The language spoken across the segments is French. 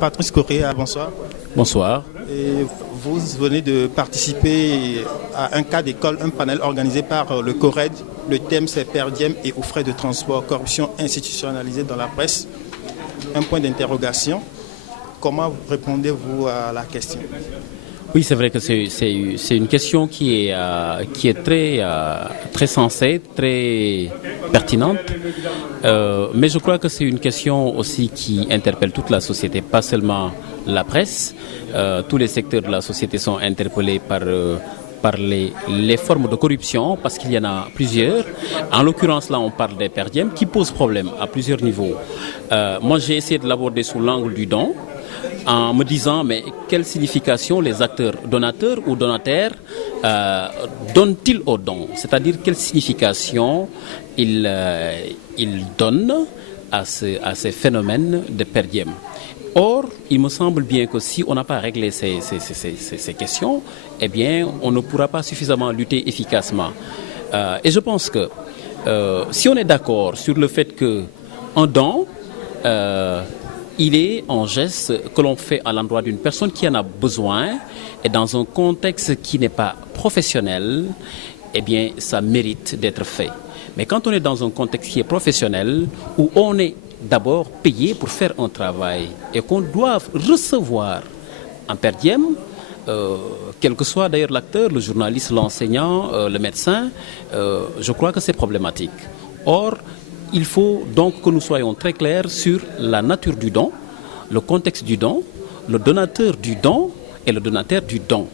Patrice Correa, bonsoir. Bonsoir. Et vous venez de participer à un cas d'école, un panel organisé par le CORED. Le thème c'est per diem et aux frais de transport, corruption institutionnalisée dans la presse. Un point d'interrogation. Comment répondez-vous à la question? Oui, c'est vrai que c'est une question qui est très sensée, très pertinente. Mais je crois que c'est une question aussi qui interpelle toute la société, pas seulement la presse. Tous les secteurs de la société sont interpellés par les formes de corruption, parce qu'il y en a plusieurs. En l'occurrence, là, on parle des per diem qui posent problème à plusieurs niveaux. Moi, j'ai essayé de l'aborder sous l'angle du don, en me disant, mais quelle signification les acteurs donateurs ou donataires donnent-ils au don? C'est-à-dire, quelle signification ils donnent à ces phénomènes de per diem? Or, il me semble bien que si on n'a pas réglé ces questions, eh bien, on ne pourra pas suffisamment lutter efficacement. Et je pense que si on est d'accord sur le fait qu'un don, il est un geste que l'on fait à l'endroit d'une personne qui en a besoin et dans un contexte qui n'est pas professionnel, eh bien, ça mérite d'être fait. Mais quand on est dans un contexte qui est professionnel, où on est d'abord payé pour faire un travail et qu'on doit recevoir un per diem, quel que soit d'ailleurs l'acteur, le journaliste, l'enseignant, le médecin, je crois que c'est problématique. Or, il faut donc que nous soyons très clairs sur la nature du don, le contexte du don, le donateur du don et le donataire du don.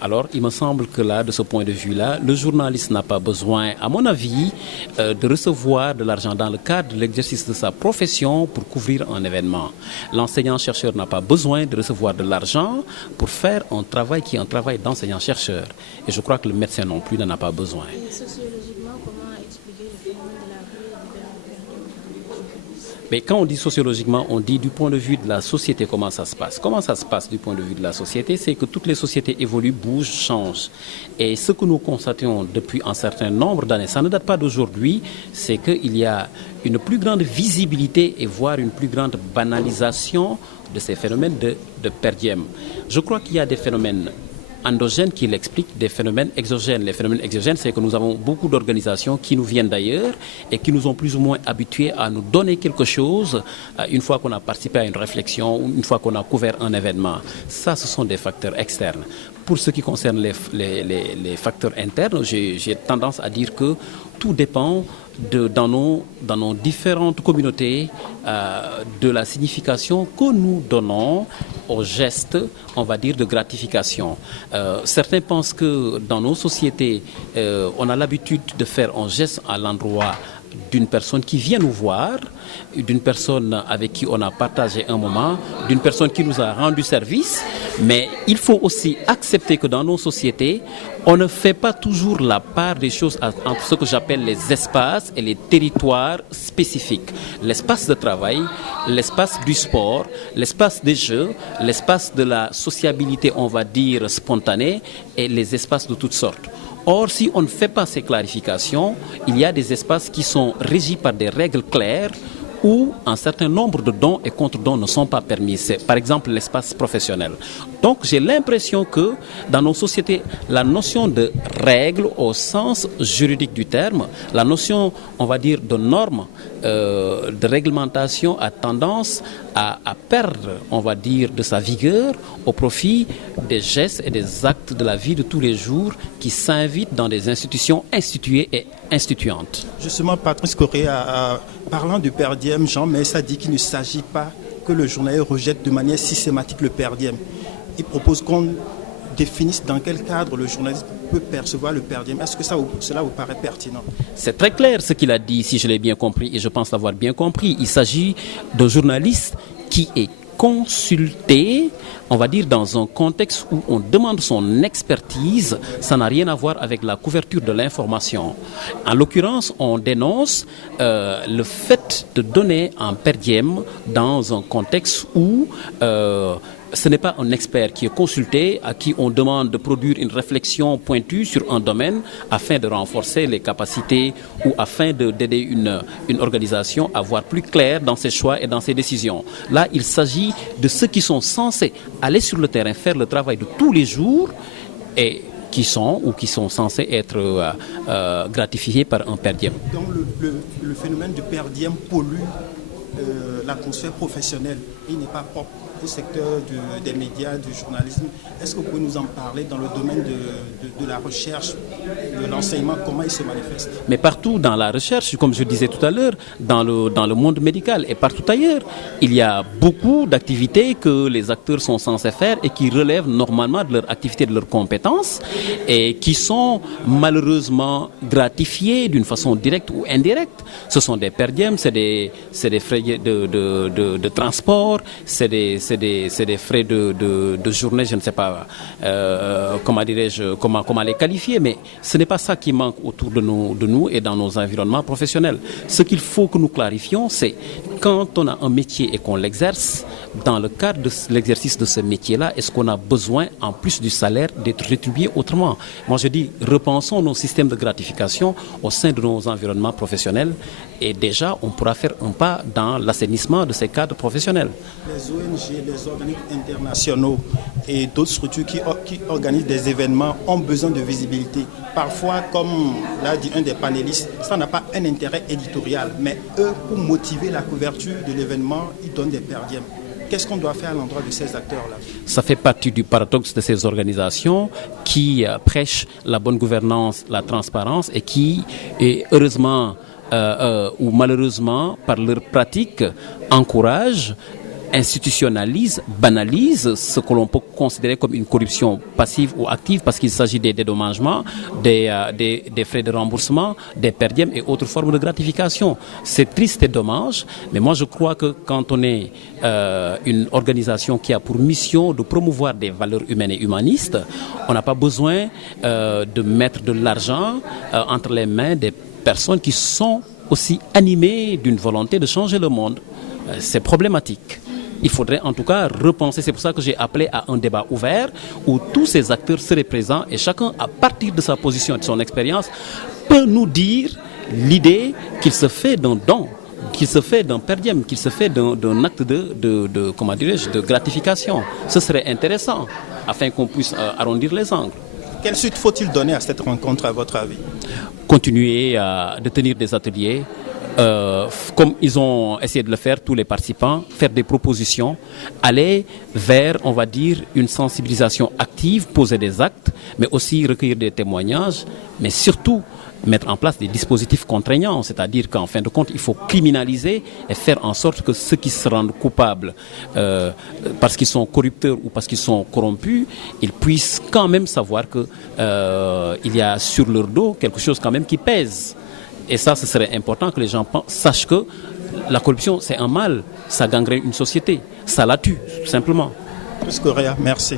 Alors, il me semble que là, de ce point de vue-là, le journaliste n'a pas besoin, à mon avis, de recevoir de l'argent dans le cadre de l'exercice de sa profession pour couvrir un événement. L'enseignant-chercheur n'a pas besoin de recevoir de l'argent pour faire un travail qui est un travail d'enseignant-chercheur. Et je crois que le médecin non plus n'en a pas besoin. Et sociologiquement, comment expliquer le phénomène de la rue et Mais quand on dit sociologiquement, on dit du point de vue de la société comment ça se passe. Comment ça se passe du point de vue de la société? C'est que toutes les sociétés évoluent, bougent, changent. Et ce que nous constatons depuis un certain nombre d'années, ça ne date pas d'aujourd'hui, c'est qu'il y a une plus grande visibilité et voire une plus grande banalisation de ces phénomènes de per diem. Je crois qu'il y a des phénomènes endogènes qui l'expliquent, des phénomènes exogènes. Les phénomènes exogènes, c'est que nous avons beaucoup d'organisations qui nous viennent d'ailleurs et qui nous ont plus ou moins habitués à nous donner quelque chose une fois qu'on a participé à une réflexion ou une fois qu'on a couvert un événement. Ça, ce sont des facteurs externes. Pour ce qui concerne les facteurs internes, j'ai tendance à dire que tout dépend dans nos différentes communautés de la signification que nous donnons aux gestes, on va dire, de gratification. Certains pensent que dans nos sociétés, on a l'habitude de faire un geste à l'endroit d'une personne qui vient nous voir, d'une personne avec qui on a partagé un moment, d'une personne qui nous a rendu service, mais il faut aussi accepter que dans nos sociétés, on ne fait pas toujours la part des choses entre ce que j'appelle les espaces et les territoires spécifiques. L'espace de travail, l'espace du sport, l'espace des jeux, l'espace de la sociabilité, on va dire, spontanée, et les espaces de toutes sortes. Or, si on ne fait pas ces clarifications, il y a des espaces qui sont régis par des règles claires où un certain nombre de dons et contre-dons ne sont pas permis. C'est par exemple l'espace professionnel. Donc j'ai l'impression que dans nos sociétés, la notion de règle au sens juridique du terme, la notion, on va dire, de normes, de réglementation a tendance à perdre, on va dire, de sa vigueur au profit des gestes et des actes de la vie de tous les jours qui s'invitent dans des institutions instituées et instituantes. Justement, Patrice Correa, parlant du per diem, Jean Messa dit qu'il ne s'agit pas que le journalier rejette de manière systématique le per diem. Il propose qu'on définisse dans quel cadre le journaliste peut percevoir le per diem. Est-ce que cela vous paraît pertinent? C'est très clair ce qu'il a dit, si je l'ai bien compris, et je pense l'avoir bien compris. Il s'agit d'un journaliste qui est consulté, on va dire, dans un contexte où on demande son expertise. Ça n'a rien à voir avec la couverture de l'information. En l'occurrence, on dénonce le fait de donner un per diem dans un contexte où ce n'est pas un expert qui est consulté, à qui on demande de produire une réflexion pointue sur un domaine afin de renforcer les capacités ou afin d'aider une organisation à voir plus clair dans ses choix et dans ses décisions. Là, il s'agit de ceux qui sont censés aller sur le terrain, faire le travail de tous les jours et qui sont censés être gratifiés par un per diem. Donc le phénomène du per diem pollue l'atmosphère professionnelle. Il n'est pas propre au secteur des médias, du journalisme. Est-ce que vous pouvez nous en parler dans le domaine de la recherche, de l'enseignement, comment il se manifeste? Mais partout dans la recherche, comme je disais tout à l'heure, dans le monde médical et partout ailleurs, il y a beaucoup d'activités que les acteurs sont censés faire et qui relèvent normalement de leur activité, de leurs compétences et qui sont malheureusement gratifiées d'une façon directe ou indirecte. Ce sont des per diem, c'est des frais de transport, c'est des frais de journée, je ne sais pas comment les qualifier, mais ce n'est pas ça qui manque autour de nous et dans nos environnements professionnels. Ce qu'il faut que nous clarifions, c'est quand on a un métier et qu'on l'exerce, dans le cadre de l'exercice de ce métier-là, est-ce qu'on a besoin, en plus du salaire, d'être rétribué autrement? Moi, je dis, repensons nos systèmes de gratification au sein de nos environnements professionnels et déjà, on pourra faire un pas dans l'assainissement de ces cadres professionnels. Les ONG, les organismes internationaux et d'autres structures qui organisent des événements ont besoin de visibilité. Parfois, comme l'a dit un des panélistes, ça n'a pas un intérêt éditorial, mais eux, pour motiver la couverture de l'événement, ils donnent des per diem. Qu'est-ce qu'on doit faire à l'endroit de ces acteurs-là? Ça fait partie du paradoxe de ces organisations qui prêchent la bonne gouvernance, la transparence et qui, heureusement ou malheureusement, par leur pratique, encouragent, institutionnalise, banalise ce que l'on peut considérer comme une corruption passive ou active parce qu'il s'agit des dédommagements, des frais de remboursement, des per diem et autres formes de gratification. C'est triste et dommage, mais moi je crois que quand on est une organisation qui a pour mission de promouvoir des valeurs humaines et humanistes, on n'a pas besoin de mettre de l'argent entre les mains des personnes qui sont aussi animées d'une volonté de changer le monde. C'est problématique. Il faudrait en tout cas repenser, c'est pour ça que j'ai appelé à un débat ouvert où tous ces acteurs seraient présents et chacun, à partir de sa position et de son expérience, peut nous dire l'idée qu'il se fait d'un don, qu'il se fait d'un per diem, qu'il se fait d'un acte de gratification. Ce serait intéressant afin qu'on puisse arrondir les angles. Quelle suite faut-il donner à cette rencontre, à votre avis? Continuer de tenir des ateliers, comme ils ont essayé de le faire, tous les participants, faire des propositions, aller vers, on va dire, une sensibilisation active, poser des actes, mais aussi recueillir des témoignages, mais surtout mettre en place des dispositifs contraignants, c'est-à-dire qu'en fin de compte, il faut criminaliser et faire en sorte que ceux qui se rendent coupables parce qu'ils sont corrupteurs ou parce qu'ils sont corrompus, ils puissent quand même savoir qu'il y a sur leur dos quelque chose quand même qui pèse. Et ça, ce serait important que les gens sachent que la corruption, c'est un mal, ça gangrène une société, ça la tue, tout simplement. Plus que rien, merci.